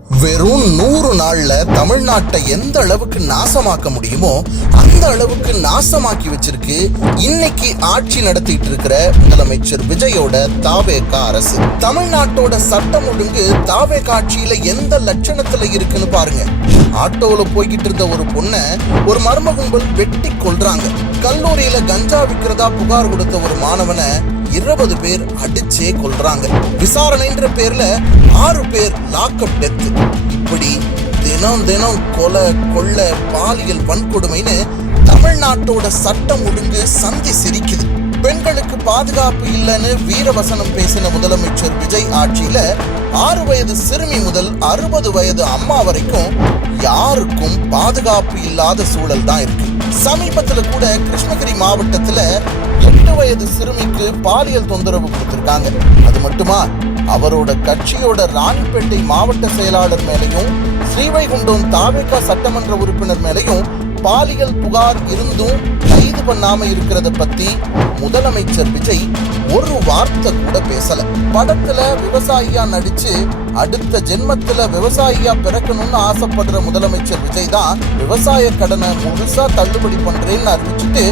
வெறும் 100 நாள்ல தமிழ்நாட்டை எந்த அளவுக்கு நாசமாக்க முடியுமோ அந்த அளவுக்கு நாசமாக்கி வச்சிருக்கு இன்னைக்கு ஆட்சி நடத்திட்டு இருக்கிற முதலமைச்சர் விஜயோட தாவேகா அரசு. தமிழ்நாட்டோட சட்டம் ஒழுங்கு தாவேகா ஆட்சியில எந்த லட்சணத்துல இருக்குன்னு பாருங்க. ஆட்டோல போய்கிட்டு இருந்த ஒரு பொண்ணை ஒரு மர்ம கும்பல் வெட்டி கொல்றாங்க. கல்லூரியில கஞ்சா விற்கிறதா புகார் கொடுத்த ஒரு மாணவனை 20 பேர் அடிச்சே கொல்றாங்க. விசாரணைன்ற பேர்ல 6 பேர் லாக்அப் டெத். இப்படி தினம் தினம் கொலை கொள்ளை பாலியல் வன்கொடுமைன்னு தமிழ்நாட்டோட சட்டம் ஒழுங்கு சந்தி சிரிக்குது. பெண்களுக்கு பாதுகாப்பு இல்லைன்னு வீரவசனம் பேசின முதலமைச்சர் விஜய் ஆட்சியில 6 வயது சிறுமி முதல் 60 வயது அம்மா வரைக்கும் யாருக்கும் பாதுகாப்பு இல்லாத சூழல் தான் இருக்கு. சமீபத்துல கூட கிருஷ்ணகிரி மாவட்டத்துல 8 வயது சிறுமிக்கு பாலியல் தொந்தரவு கொடுத்திருக்காங்க. அது மட்டுமா, அவரோட கட்சியோட ராணிப்பேட்டை மாவட்ட செயலாளர் மேலையும் ஸ்ரீவைகுண்டம் தாவேகா சட்டமன்ற உறுப்பினர் மேலையும் பாலியல் புகார் இருந்தும் கைது பண்ணாம இருக்கிறத பத்தி முதலமைச்சர் விஜய் ஒரு வார்த்தை கூட பேசல. படத்துல விவசாயியா நடிச்சு அடுத்த ஜென்மத்துல விவசாயியா பிறக்கணும்னு ஆசைப்படுற முதலமைச்சர் விஜய் தான் விவசாய கடனை முழுசா தள்ளுபடி பண்றேன்னு அறிவிச்சுட்டு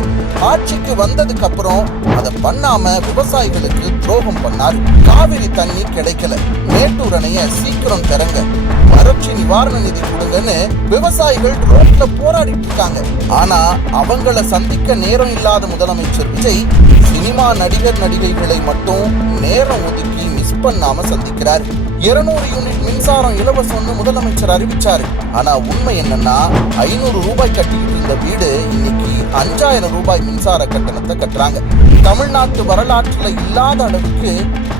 ஆட்சிக்கு வந்ததுக்கு அப்புறம் அதை பண்ணாம விவசாயிகளுக்கு துரோகம் பண்ணார். காவிரி தண்ணி கிடைக்கல, மேட்டூர் அணைய சீக்கிரம் திறங்க, வறட்சி நிவாரண நிதி கொடுங்கன்னு விவசாயிகள் ரோட்ல போராடிட்டு இருக்காங்க. ஆனா அவங்கள சந்திக்க நேரம் இல்லாத முதலமைச்சர் விஜய் சினிமா நடிகர் நடிகைகளை மட்டும் நேரம் ஒதுக்கி மிஸ் பண்ணாம சந்திக்கிறார். 200 யூனிட் மின்சாரம் இலவசம்னு முதலமைச்சர் அறிவிச்சாரு. ஆனா உண்மை என்னன்னா 500 ரூபாய் கட்டிக்கிட்டு இருந்த வீடு இன்னைக்கு 5000 ரூபாய் மின்சார கட்டணத்தை கட்டுறாங்க. தமிழ்நாட்டு வரலாற்றுல இல்லாத அளவுக்கு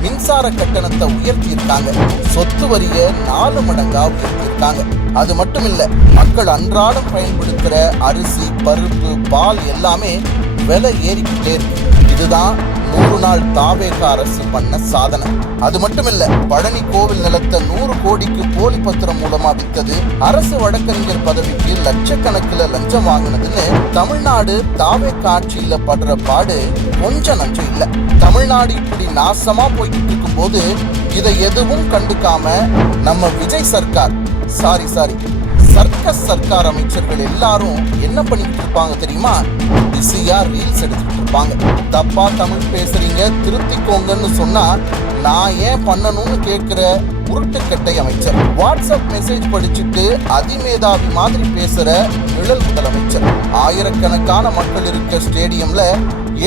மின்சார கட்டணத்தை உயர்த்தி இருக்காங்க. சொத்து வரிய 4 மடங்கா உயர்த்தி இருக்காங்க. அது மட்டும் இல்ல, மக்கள் அன்றாடம் பயன்படுத்துற அரிசி பருப்பு பால் எல்லாமே விலை ஏறிக்கிட்டே இருக்கு. இதுதான் 100 நாள் தாவேகா அரசு பண்ண சாதனை. அது மட்டும் இல்ல, பழனி கோவில் நிலத்தை 100 கோடிக்கு போலி பத்திரம் மூலமா வித்தது, அரசு வழக்கறிஞர் பதவிக்கு லட்சக்கணக்கில் லஞ்சம் வாங்கினதுன்னு தமிழ்நாடு தாவேகா ஆட்சியில படுற பாடு கொஞ்சம் நஞ்சம் இல்ல. தமிழ்நாடு இப்படி நாசமா போய்கிட்டு இருக்கும் போது இதை எதுவும் கண்டுக்காம நம்ம விஜய் சர்க்கார் சர்க்கஸ் சர்க்கார் அமைச்சர்கள் எல்லாரும் என்ன பண்ணிட்டு இருப்பாங்க தெரியுமா? பிஸியா ரீல்ஸ் எடுத்துட்டு இருப்பாங்க. தப்பா தமிழ் பேசுறீங்க திருத்திக்கோங்கன்னு சொன்னா நான் ஏன் பண்ணணும்னு கேட்கிற உருட்டுக்கட்டை அமைச்சர், வாட்ஸ்அப் மெசேஜ் படிச்சுட்டு அதிமேதாவி மாதிரி பேசுற நிழல் முதலமைச்சர், ஆயிரக்கணக்கான மக்கள் இருக்க ஸ்டேடியம்ல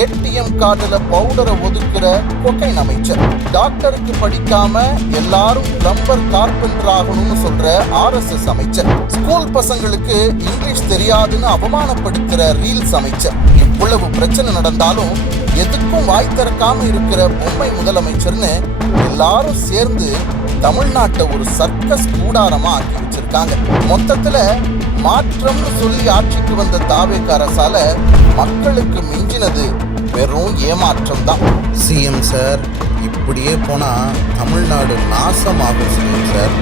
ஏடிஎம் கார்டுல பவுடரை ஒதுக்குற கொக்கைன் அமைச்சர், டாக்டருக்கு படிக்காம எல்லாரும் பிளம்பர் கார்பெண்டர் ஆகணும்னு சொல்ற RSS அமைச்சர், ஸ்கூல் பசங்களுக்கு இங்கிலீஷ் தெரியாதுன்னு அவமானப்படுத்துற ரீல்ஸ் அமைச்சர். இவ்வளவு பிரச்சனை நடந்தாலும் எதுக்கும் வாய் திறக்காம இருக்கிற பொம்மை முதலமைச்சர்னு எல்லாரும் சேர்ந்து தமிழ்நாட்டை ஒரு சர்க்கஸ் கூடாரமா ஆக்கி வச்சிருக்காங்க. மொத்தத்துல மாற்றம்னு சொல்லி ஆட்சிக்கு வந்த தாவேகா அரசால மக்களுக்கு மிஞ்சினது வெறும் ஏமாற்றம் தான். சிஎம் சார், இப்படியே போனா தமிழ்நாடு நாசமாகும் சிஎம் சார்.